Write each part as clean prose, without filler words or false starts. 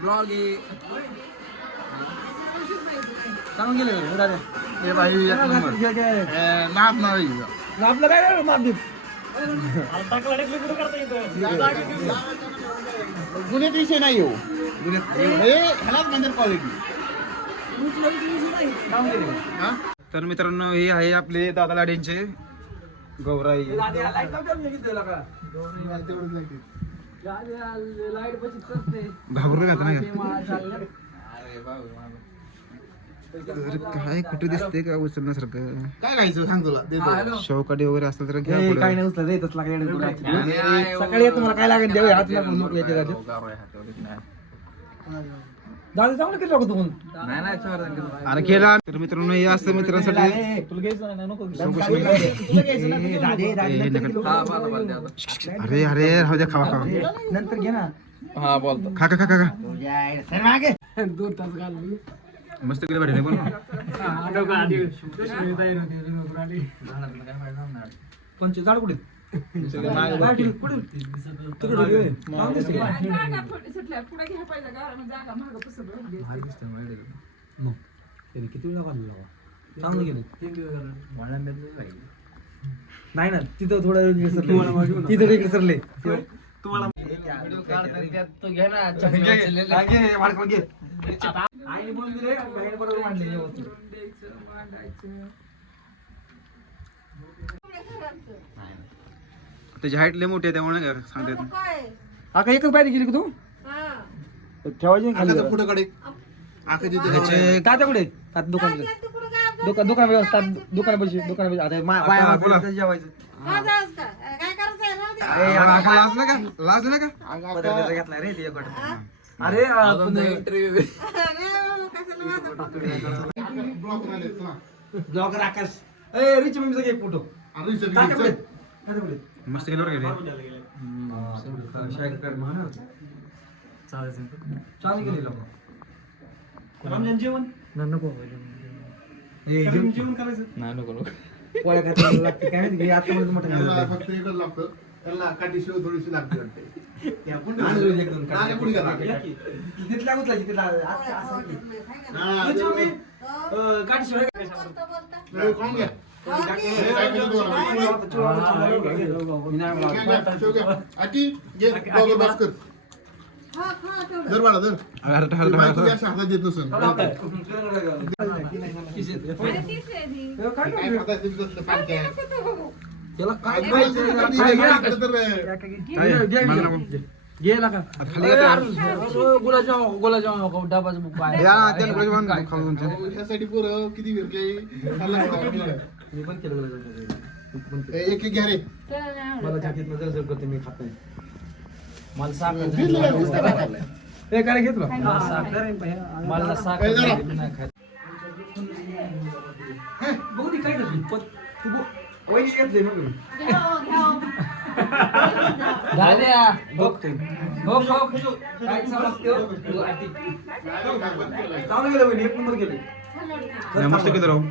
Blog सांगून गेले हे भाई माप नाही आपलं काय माप देत गुन्ह्यात विषय नाही हो ह्यालाच म्हणजे क्वालिटी. तर मित्रांनो हे आहे आपले दादा लाडेंचे गौराई. घाबरून घात नाही काय कुठे दिसते का उचलण्यासारखं काय घ्यायचं सांग तुला शौकाडी वगैरे असलं तर घ्या. काय नाही उचला देतच सकाळी येतो मला काय लागेल देऊ हात लागून लोक येते दादा चांगलं केलं लागतो अरे केला. तर मित्रांनो हे असतं मित्रांसाठी अरे अरे राहू द्या खावा खावा नंतर घे ना. हा बोलतो खा खा खा खा मागे 2 तास घालून मस्त केलं भेटले पण पंच झाड कुठे किती वेळा चांगलं गेलं नाही ना तिथं थोडा वेळ विसरले तिथं विसरले तुम्हाला आईने बोलून दिले बहिणी बरोबर मांडले त्याची हाईट लय मोठी आहे त्यामुळे काय सांगता येत नाही. आका एकच बाहेर गेली का तू ठेवायची खाली पुढे तात्या कुठे दुकान दुकान व्यवस्था दुकान आता जेवायचं लाजलं का घेतला रे ते अरे ब्लॉगर आकाश रिच मम्मीचा घे फोटो मस्त केलं गेले चालू केले लोक जेवण नको जेवण करायचं नाही नको पोळ्या करायला लागते काय माहिती आता मोठं फक्त एकच लागतं त्याला काठी शिव थोडीशी लागते तिथल्या उचलायची तिथला गेला का गुलाबजाम डबाच बुक ह्यासाठी पोरं किती मी पण केलं एक घ्या रे मला जाकीत मध्ये करते मी खात नाही मला साखर हे काय घेतलं मला साखर नाही खात बघू ती काय करते वैली घेतली झाल्या बघतो हो काय चांगलं गेलं वहिनी 1 नंबर गेले मस्त केलं राहू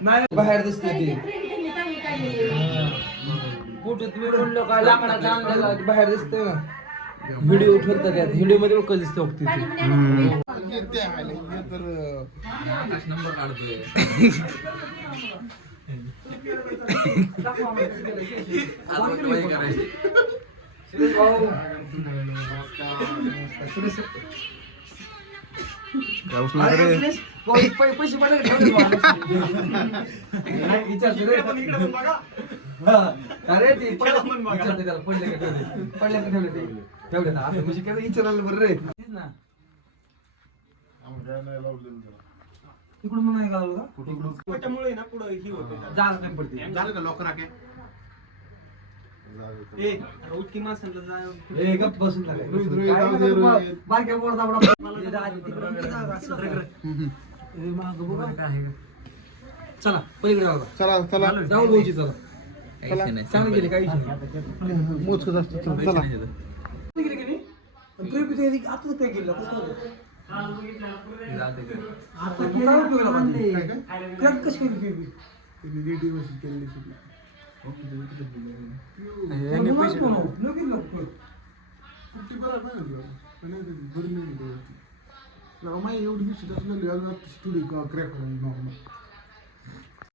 नाही बाहेर दिसते ते कुठे तुम्ही काय लाकडाचा आणलेला बाहेर दिसतोय ना व्हिडिओ ठेवतात त्यात व्हिडिओ मध्ये कसं दिसतं नंबर काढतोय पैसे अरे ते त्याला पडले का पडले का ठेवले ना आता म्हणजे काय विचारायला बरं रे ना इकडून नाही गावलं का त्याच्यामुळे ना पुढे ही होते जाल काय पडते झालं का लॉकर आहे ए उठकी माणसाला जा ए गप्प बसून लागाय बारक्या पोरदा माग बघा काय आहे चला पलीकडे जाऊ चला चला जाऊ भाऊजी चला चांगली गेली काही मोजकच असतो चला गेली की नाही आताच पॅक गेला कसं आता काय उपयोग लागला क्रॅक कसं केली एवढी दिवशी थोडी क्रॅक होणार नॉर्मल